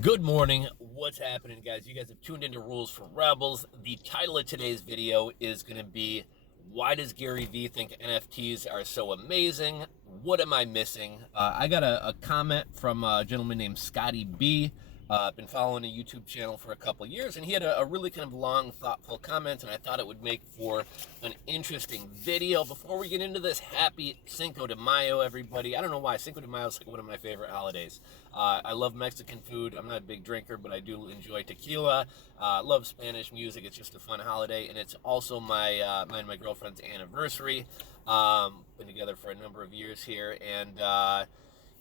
Good morning. What's happening, guys? You guys have tuned into Rules for Rebels. The title of today's video is going to be, why does Gary Vee think NFTs are so amazing? What am I missing? I got a comment from a gentleman named Scotty B. I've been following a YouTube channel for a couple years, and he had a really kind of long, thoughtful comment, and I thought it would make for an interesting video. Before we get into this, happy Cinco de Mayo, everybody. I don't know why. Cinco de Mayo is like one of my favorite holidays. I love Mexican food. I'm not a big drinker, but I do enjoy tequila. Love Spanish music. It's just a fun holiday, and it's also mine and my girlfriend's anniversary. Been together for a number of years here, and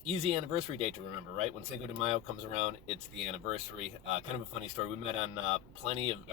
easy anniversary date to remember, right? When Cinco de Mayo comes around, it's the anniversary. Kind of a funny story. We met on not Plenty of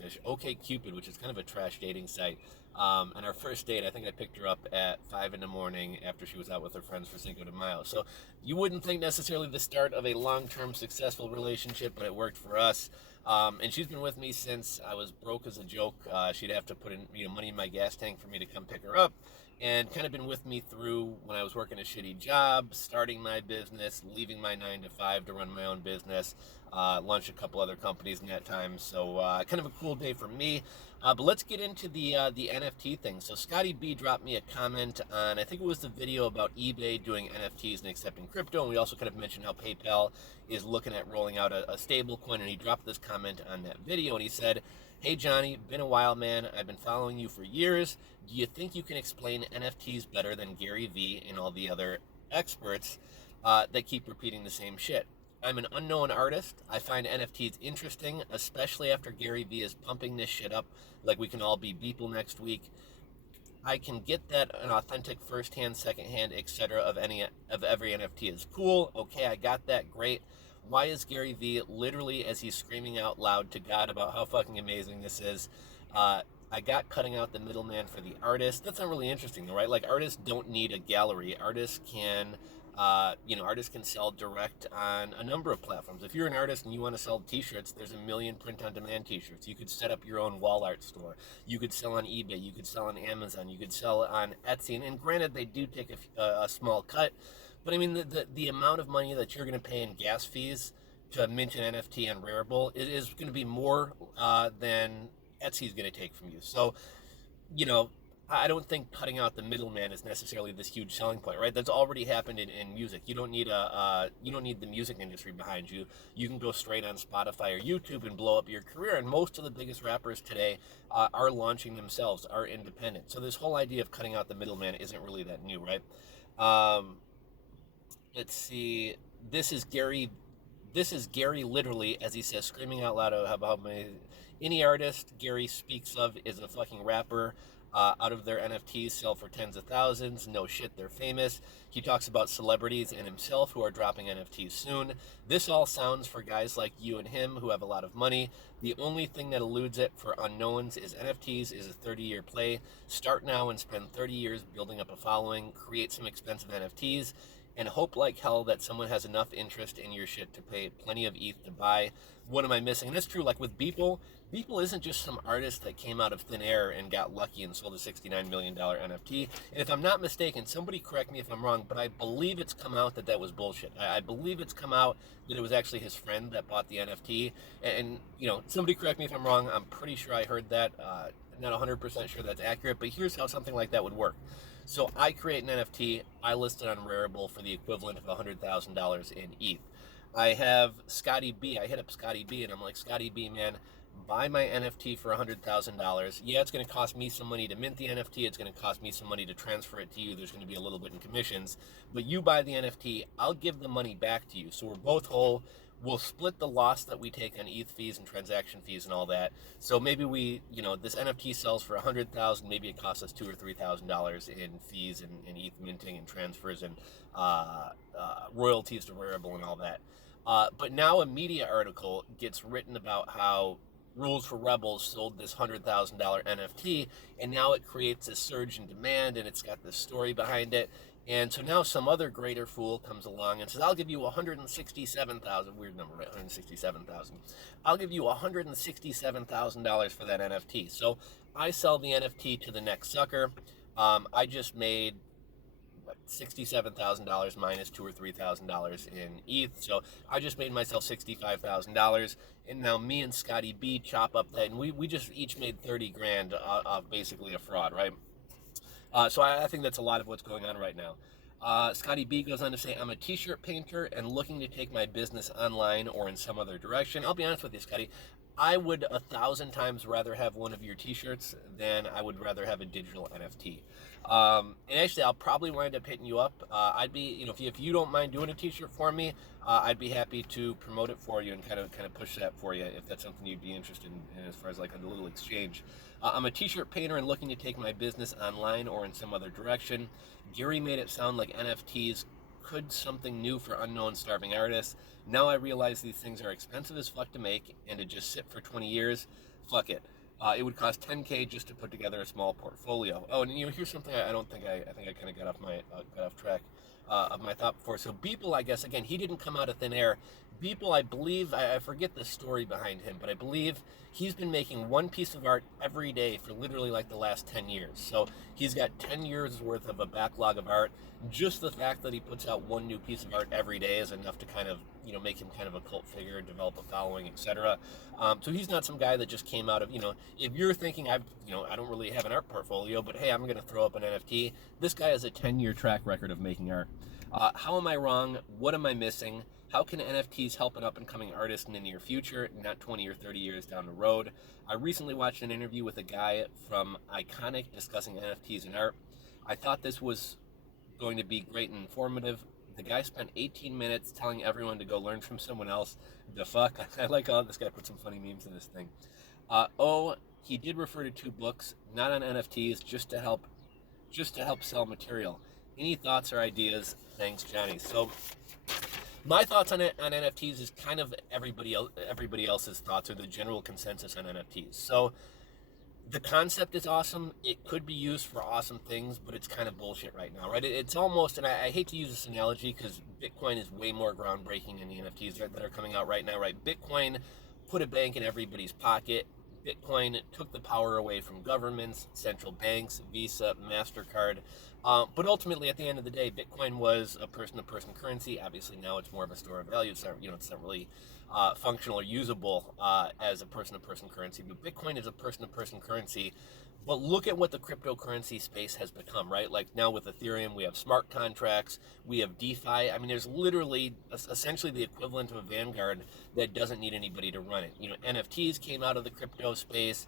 Fish, OK Cupid, which is kind of a trash dating site. And our first date, I think I picked her up at 5 in the morning after she was out with her friends for Cinco de Mayo. So you wouldn't think necessarily the start of a long-term successful relationship, but it worked for us. And she's been with me since I was broke as a joke. She'd have to put in money in my gas tank for me to come pick her up, and kind of been with me through when I was working a shitty job, starting my business, leaving my 9 to 5 to run my own business, launched a couple other companies in that time. So kind of a cool day for me. But let's get into the NFT thing. So Scotty B dropped me a comment on, I think it was the video about eBay doing NFTs and accepting crypto, and we also kind of mentioned how PayPal is looking at rolling out a stable coin, and he dropped this comment on that video, and he said, "Hey Johnny, been a while, man. I've been following you for years. Do you think you can explain NFTs better than Gary Vee and all the other experts that keep repeating the same shit? I'm an unknown artist. I find NFTs interesting, especially after Gary Vee is pumping this shit up like we can all be Beeple next week. I can get that an authentic first-hand, second-hand, etc. of every NFT is cool. Okay, I got that. Great. Why is Gary Vee literally, as he's screaming out loud to God about how fucking amazing this is, I got cutting out the middleman for the artist? That's not really interesting, though, right? Like, artists don't need a gallery. Artists can sell direct on a number of platforms. If you're an artist and you want to sell t-shirts, there's a million print-on-demand t-shirts. You could set up your own wall art store. You could sell on eBay. You could sell on Amazon. You could sell on Etsy. And granted, they do take a small cut, but I mean, the amount of money that you're going to pay in gas fees to mint an NFT on Rarible is going to be more than Etsy's going to take from you. So, I don't think cutting out the middleman is necessarily this huge selling point, right? That's already happened in music. You don't need the music industry behind you. You can go straight on Spotify or YouTube and blow up your career. And most of the biggest rappers today are launching themselves, are independent. So this whole idea of cutting out the middleman isn't really that new, right? Let's see. This is Gary literally, as he says, screaming out loud about any artist Gary speaks of is a fucking rapper. Out of their NFTs sell for tens of thousands. No shit, they're famous. He talks about celebrities and himself who are dropping NFTs soon. This all sounds for guys like you and him who have a lot of money. The only thing that eludes it for unknowns is NFTs is a 30-year play. Start now and spend 30 years building up a following, create some expensive NFTs, and hope like hell that someone has enough interest in your shit to pay plenty of ETH to buy. What am I missing? And that's true, like with Beeple isn't just some artist that came out of thin air and got lucky and sold a $69 million NFT. And if I'm not mistaken, somebody correct me if I'm wrong, but I believe it's come out that was bullshit. I believe it's come out that it was actually his friend that bought the NFT. And somebody correct me if I'm wrong. I'm pretty sure I heard that. Not 100% sure that's accurate, but here's how something like that would work. So I create an NFT, I list it on Rarible for the equivalent of $100,000 in ETH. I have Scotty B. I hit up Scotty B and I'm like, Scotty B, man, buy my NFT for $100,000. Yeah, it's going to cost me some money to mint the NFT. It's going to cost me some money to transfer it to you. There's going to be a little bit in commissions, but you buy the NFT, I'll give the money back to you. So we're both whole. We'll split the loss that we take on ETH fees and transaction fees and all that. So maybe this NFT sells for $100,000. Maybe it costs us $2,000 or $3,000 in fees and ETH minting and transfers and royalties to Rarible and all that. But now a media article gets written about how Rules for Rebels sold this $100,000 NFT, and now it creates a surge in demand, and it's got this story behind it. And so now some other greater fool comes along and says, I'll give you 167,000, weird number, right? 167,000. I'll give you $167,000 for that NFT. So I sell the NFT to the next sucker. I just made $67,000 minus $2,000 or $3,000 in ETH. So I just made myself $65,000, and now me and Scotty B chop up that, and we just each made 30 grand off basically a fraud, right? So I think that's a lot of what's going on right now. Scotty B goes on to say, I'm a t-shirt painter and looking to take my business online or in some other direction. I'll be honest with you, Scotty. I would 1,000 times rather have one of your t-shirts than I would rather have a digital NFT. And actually, I'll probably wind up hitting you up. I'd be, if you don't mind doing a t-shirt for me, I'd be happy to promote it for you and kind of push that for you if that's something you'd be interested in as far as like a little exchange. I'm a t-shirt painter and looking to take my business online or in some other direction. Gary made it sound like NFTs could something new for unknown starving artists. Now I realize these things are expensive as fuck to make, and to just sit for 20 years, fuck it. It would cost 10K just to put together a small portfolio. Oh, and here's something I think I kind of got off track of my thought before. So Beeple, I guess, again, he didn't come out of thin air. Beeple, I believe, I forget the story behind him, but I believe he's been making one piece of art every day for literally like the last 10 years. So he's got 10 years worth of a backlog of art. Just the fact that he puts out one new piece of art every day is enough to kind of, make him kind of a cult figure, develop a following, etc. So he's not some guy that just came out of, if you're thinking I don't really have an art portfolio, but hey, I'm going to throw up an NFT. This guy has a 10-year track record of making art. How am I wrong? What am I missing? How can NFTs help an up-and-coming artist in the near future, not 20 or 30 years down the road? I recently watched an interview with a guy from Iconic discussing NFTs and art. I thought this was going to be great and informative. The guy spent 18 minutes telling everyone to go learn from someone else. The fuck? I like how this guy put some funny memes in this thing. He did refer to 2 books, not on NFTs, just to help sell material. Any thoughts or ideas? Thanks, Johnny. So my thoughts on NFTs is kind of everybody else's thoughts, or the general consensus on NFTs. So the concept is awesome. It could be used for awesome things, but it's kind of bullshit right now, right? It's almost, and I hate to use this analogy because Bitcoin is way more groundbreaking than the NFTs that are coming out right now, right? Bitcoin put a bank in everybody's pocket. Bitcoin took the power away from governments, central banks, Visa, MasterCard. But ultimately, at the end of the day, Bitcoin was a person-to-person currency. Obviously, now it's more of a store of value. It's not, it's not really functional or usable as a person-to-person currency. But Bitcoin is a person-to-person currency. But look at what the cryptocurrency space has become, right? Like now with Ethereum, we have smart contracts, we have DeFi. I mean, there's literally essentially the equivalent of a Vanguard that doesn't need anybody to run it. NFTs came out of the crypto space.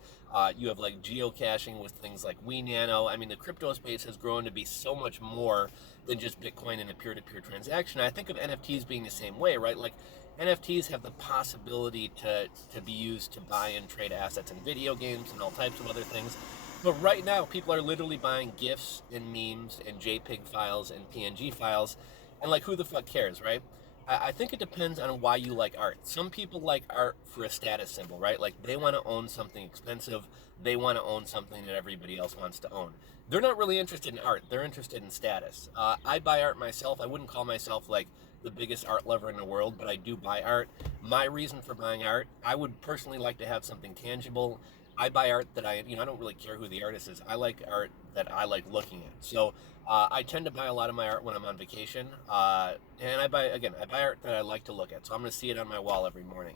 You have like geocaching with things like WeNano. I mean, the crypto space has grown to be so much more than just Bitcoin and a peer-to-peer transaction. I think of NFTs being the same way, right? Like NFTs have the possibility to be used to buy and trade assets in video games and all types of other things. But right now, people are literally buying GIFs and memes and JPEG files and PNG files, and like, who the fuck cares, right? I think it depends on why you like art. Some people like art for a status symbol, right? Like they want to own something expensive. They want to own something that everybody else wants to own. They're not really interested in art. They're interested in status. I buy art myself. I wouldn't call myself like the biggest art lover in the world, but I do buy art. My reason for buying art, I would personally like to have something tangible. I buy art that I don't really care who the artist is. I like art that I like looking at. So I tend to buy a lot of my art when I'm on vacation. And I buy art that I like to look at. So I'm going to see it on my wall every morning.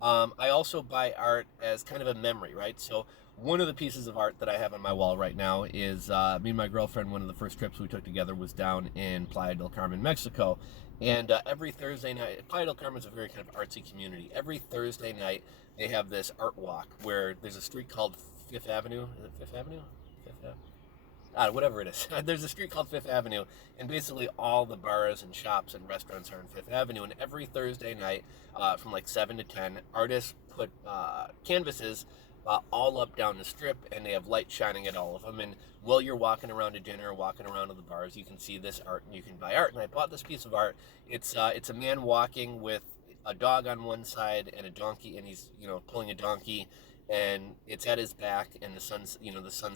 I also buy art as kind of a memory, right? So one of the pieces of art that I have on my wall right now is me and my girlfriend. One of the first trips we took together was down in Playa del Carmen, Mexico. And every Thursday night, Playa del Carmen is a very kind of artsy community. Every Thursday night, they have this art walk where there's a street called Fifth Avenue. Is it Fifth Avenue? Whatever it is. There's a street called Fifth Avenue, and basically all the bars and shops and restaurants are on Fifth Avenue. And every Thursday night, from like 7 to 10, artists put canvases all up down the strip, and they have light shining at all of them. And while you're walking around to dinner, walking around to the bars, you can see this art and you can buy art. And I bought this piece of art. It's a man walking with a dog on one side and a donkey, and he's pulling a donkey, and it's at his back, and the sun's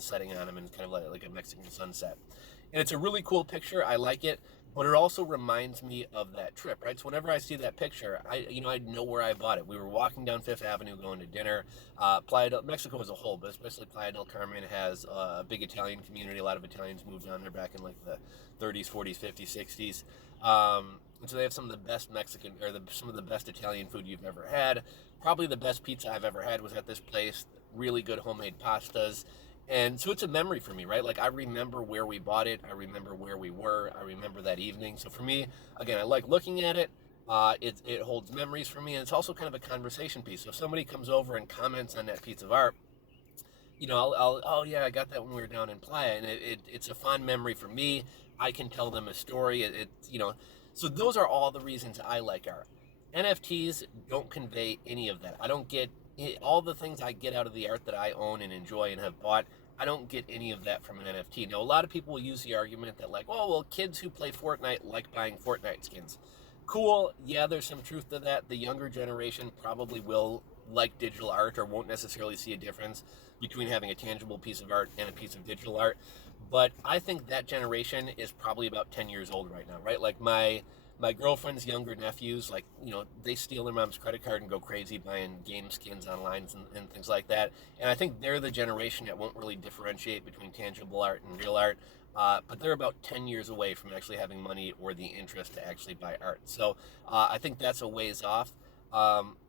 setting on him, and it's kind of like a Mexican sunset. And it's a really cool picture. I like it. But it also reminds me of that trip, right? So whenever I see that picture, I know where I bought it. We were walking down Fifth Avenue going to dinner. Playa del Mexico as a whole, but especially Playa del Carmen has a big Italian community. A lot of Italians moved down there back in like the 30s, 40s, 50s, 60s. And so they have some of the best Mexican, or some of the best Italian food you've ever had. Probably the best pizza I've ever had was at this place. Really good homemade pastas. And so it's a memory for me, right? Like, I remember where we bought it. I remember where we were. I remember that evening. So for me, again, I like looking at it. It holds memories for me. And it's also kind of a conversation piece. So if somebody comes over and comments on that piece of art, oh yeah, I got that when we were down in Playa. And it's a fond memory for me. I can tell them a story. So those are all the reasons I like art. NFTs don't convey any of that. I don't get all the things I get out of the art that I own and enjoy and have bought. I don't get any of that from an NFT. Now, a lot of people will use the argument that, like, oh, well, kids who play Fortnite like buying Fortnite skins. Cool. Yeah, there's some truth to that. The younger generation probably will like digital art or won't necessarily see a difference between having a tangible piece of art and a piece of digital art. But I think that generation is probably about 10 years old right now, right? Like my girlfriend's younger nephews, like, they steal their mom's credit card and go crazy buying game skins online and things like that. And I think they're the generation that won't really differentiate between tangible art and real art. But they're about 10 years away from actually having money or the interest to actually buy art. So I think that's a ways off.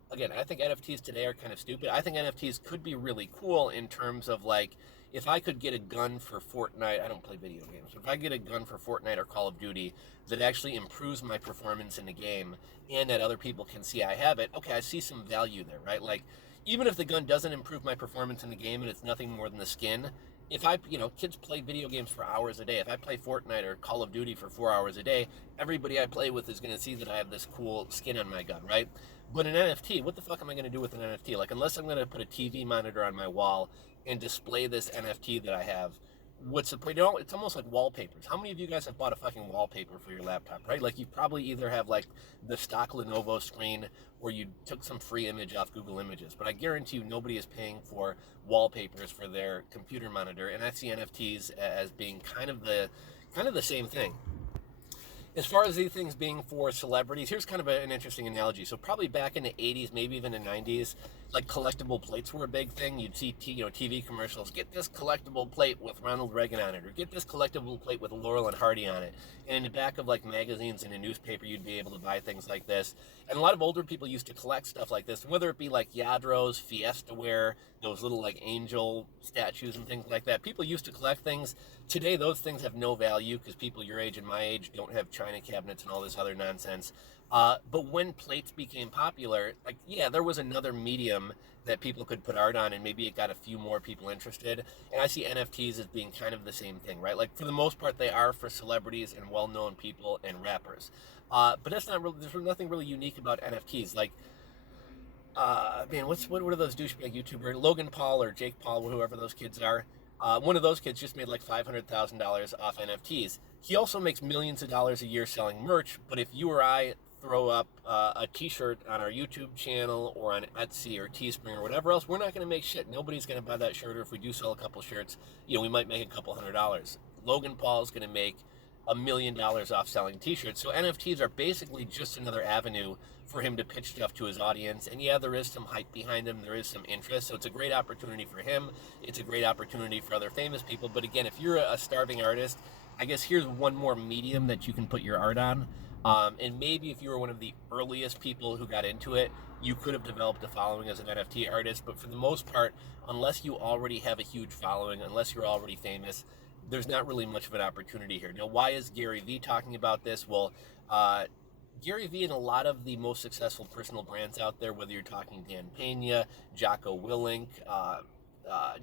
Again, I think NFTs today are kind of stupid. I think NFTs could be really cool in terms of, like, if I could get a gun for Fortnite, I don't play video games, but if I get a gun for Fortnite or Call of Duty that actually improves my performance in the game and that other people can see I have it, okay, I see some value there, right? Like, even if the gun doesn't improve my performance in the game and it's nothing more than the skin, if kids play video games for hours a day. If I play Fortnite or Call of Duty for 4 hours a day, everybody I play with is going to see that I have this cool skin on my gun, right? But an NFT, what the fuck am I going to do with an NFT? Like, unless I'm going to put a TV monitor on my wall and display this NFT that I have, what's the point? It's almost like wallpapers. How many of you guys have bought a fucking wallpaper for your laptop, right? Like, you probably either have, like, the stock Lenovo screen or you took some free image off Google Images. But I guarantee you nobody is paying for wallpapers for their computer monitor. And I see NFTs as being kind of the same thing. As far as these things being for celebrities, here's kind of an interesting analogy. So probably back in the 80s, maybe even the 90s, like, collectible plates were a big thing. You'd see TV commercials, get this collectible plate with Ronald Reagan on it, or get this collectible plate with Laurel and Hardy on it. And in the back of, like, magazines and a newspaper, you'd be able to buy things like this. And a lot of older people used to collect stuff like this, whether it be like Yadros, Fiesta ware, those little, like, angel statues and things like that. People used to collect things. Today, those things have no value because people your age and my age don't have china cabinets and all this other nonsense. But when plates became popular, like, yeah, there was another medium that people could put art on, and maybe it got a few more people interested. And I see NFTs as being kind of the same thing, right? Like, for the most part, they are for celebrities and well-known people and rappers. But that's not really, there's nothing really unique about NFTs. Like, man, what are those douchebag YouTubers, Logan Paul or Jake Paul, or whoever those kids are? One of those kids just made like $500,000 off NFTs. He also makes millions of dollars a year selling merch. But if you or I throw up a t-shirt on our YouTube channel or on Etsy or Teespring or whatever else, we're not going to make shit. Nobody's going to buy that shirt. Or if we do sell a couple shirts, we might make a couple $100. Logan Paul is going to make $1 million off selling t-shirts. So NFTs are basically just another avenue for him to pitch stuff to his audience. And yeah, there is some hype behind him. There is some interest. So it's a great opportunity for him. It's a great opportunity for other famous people. But again, if you're a starving artist, I guess here's one more medium that you can put your art on. And maybe if you were one of the earliest people who got into it, you could have developed a following as an NFT artist. But for the most part, unless you already have a huge following, unless you're already famous, there's not really much of an opportunity here. Now, why is Gary Vee talking about this? Well, Gary Vee and a lot of the most successful personal brands out there, whether you're talking Dan Pena, Jocko Willink,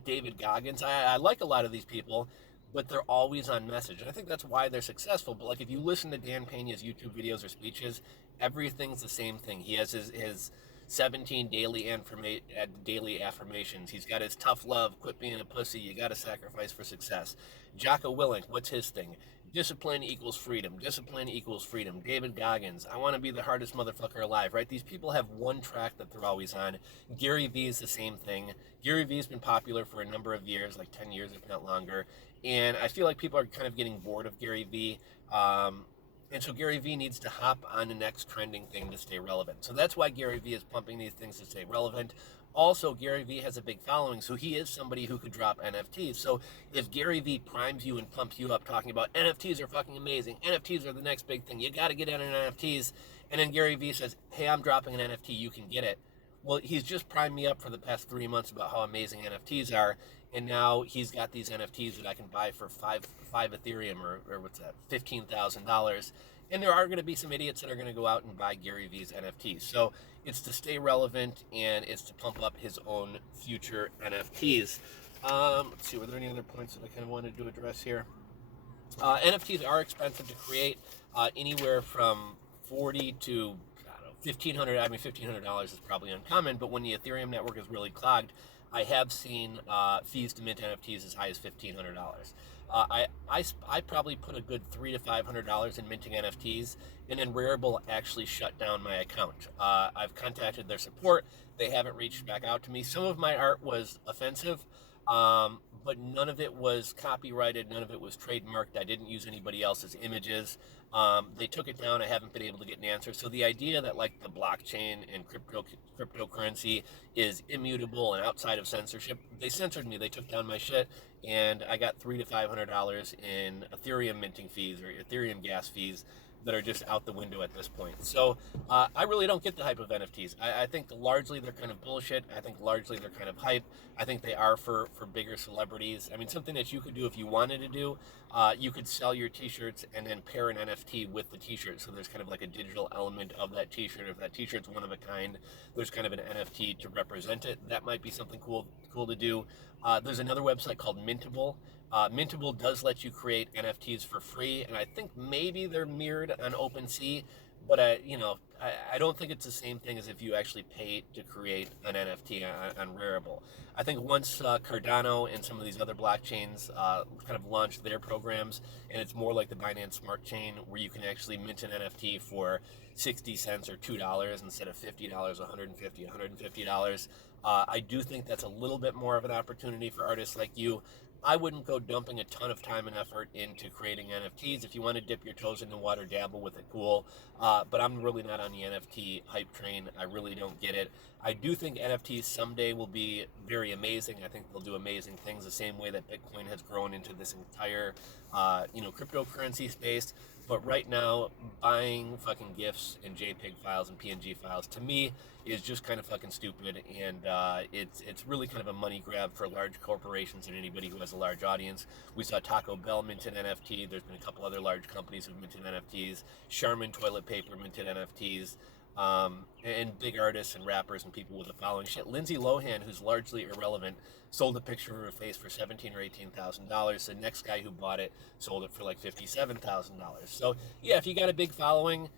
David Goggins, I like a lot of these people, but they're always on message. And I think that's why they're successful. But like, if you listen to Dan Pena's YouTube videos or speeches, everything's the same thing. He has his 17 daily affirmations. He's got his tough love, quit being a pussy, you got to sacrifice for success. Jocko Willink, what's his thing? Discipline equals freedom. Discipline equals freedom. David Goggins, I want to be the hardest motherfucker alive, right? These people have one track that they're always on. Gary Vee is the same thing. Gary Vee's been popular for a number of years, like 10 years, if not longer. And I feel like people are kind of getting bored of Gary Vee. And so Gary Vee needs to hop on the next trending thing to stay relevant. So that's why Gary Vee is pumping these things to stay relevant. Also, Gary Vee has a big following, so he is somebody who could drop NFTs. So if Gary Vee primes you and pumps you up talking about NFTs are fucking amazing, NFTs are the next big thing, you got to get in NFTs, and then Gary Vee says, hey, I'm dropping an NFT, you can get it. Well, he's just primed me up for the past 3 months about how amazing NFTs are, and now he's got these NFTs that I can buy for five Ethereum or what's that, $15,000. And there are going to be some idiots that are going to go out and buy Gary Vee's NFTs. So it's to stay relevant and it's to pump up his own future NFTs. Let's see, were there any other points that I kind of wanted to address here? NFTs are expensive to create, anywhere from 40 to $1,500. I mean, $1,500 is probably uncommon, but when the Ethereum network is really clogged, I have seen fees to mint NFTs as high as $1,500. I probably put a good $300 to $500 in minting NFTs, and then Rarible actually shut down my account. I've contacted their support. They haven't reached back out to me. Some of my art was offensive, but none of it was copyrighted. None of it was trademarked. I didn't use anybody else's images. They took it down. I haven't been able to get an answer. So the idea that like the blockchain and cryptocurrency is immutable and outside of censorship, they censored me. They took down my shit, and I got $300 to $500 in Ethereum minting fees or Ethereum gas fees that are just out the window at this point. So I really don't get the hype of NFTs. I think largely they're kind of bullshit. I think largely they're kind of hype. I think they are for bigger celebrities. I mean, something that you could do if you wanted to do, you could sell your t-shirts and then pair an NFT with the t-shirt. So there's kind of like a digital element of that t-shirt. If that t-shirt's one of a kind, there's kind of an NFT to represent it. That might be something cool to do. There's another website called Mintable. Mintable does let you create NFTs for free, and I think maybe they're mirrored on OpenSea, but I don't think it's the same thing as if you actually pay to create an NFT on Rarible. I think once Cardano and some of these other blockchains kind of launched their programs, and it's more like the Binance Smart Chain, where you can actually mint an NFT for 60 cents or $2 instead of $50, $150, $150. I do think that's a little bit more of an opportunity for artists like you. I wouldn't go dumping a ton of time and effort into creating NFTs. If you want to dip your toes in the water, dabble with it, cool. But I'm really not on the NFT hype train. I really don't get it. I do think NFTs someday will be very amazing. I think they'll do amazing things the same way that Bitcoin has grown into this entire, cryptocurrency space. But right now, buying fucking GIFs and JPEG files and PNG files, to me, is just kind of fucking stupid, and it's really kind of a money grab for large corporations and anybody who has a large audience. We saw Taco Bell mint an NFT. There's been a couple other large companies who've minted NFTs. Charmin toilet paper minted NFTs. And big artists and rappers and people with a following. Shit, Lindsay Lohan, who's largely irrelevant, sold a picture of her face for $17,000 or $18,000. The next guy who bought it sold it for like $57,000. So yeah, if you got a big following,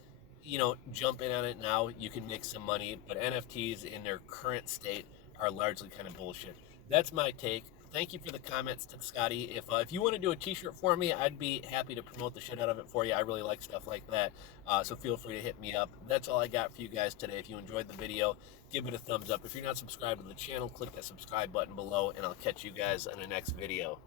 jump in on it now. You can make some money, but NFTs in their current state are largely kind of bullshit. That's my take. Thank you for the comments, Scotty. If you want to do a t-shirt for me, I'd be happy to promote the shit out of it for you. I really like stuff like that, so feel free to hit me up. That's all I got for you guys today. If you enjoyed the video, give it a thumbs up. If you're not subscribed to the channel, click that subscribe button below, and I'll catch you guys in the next video.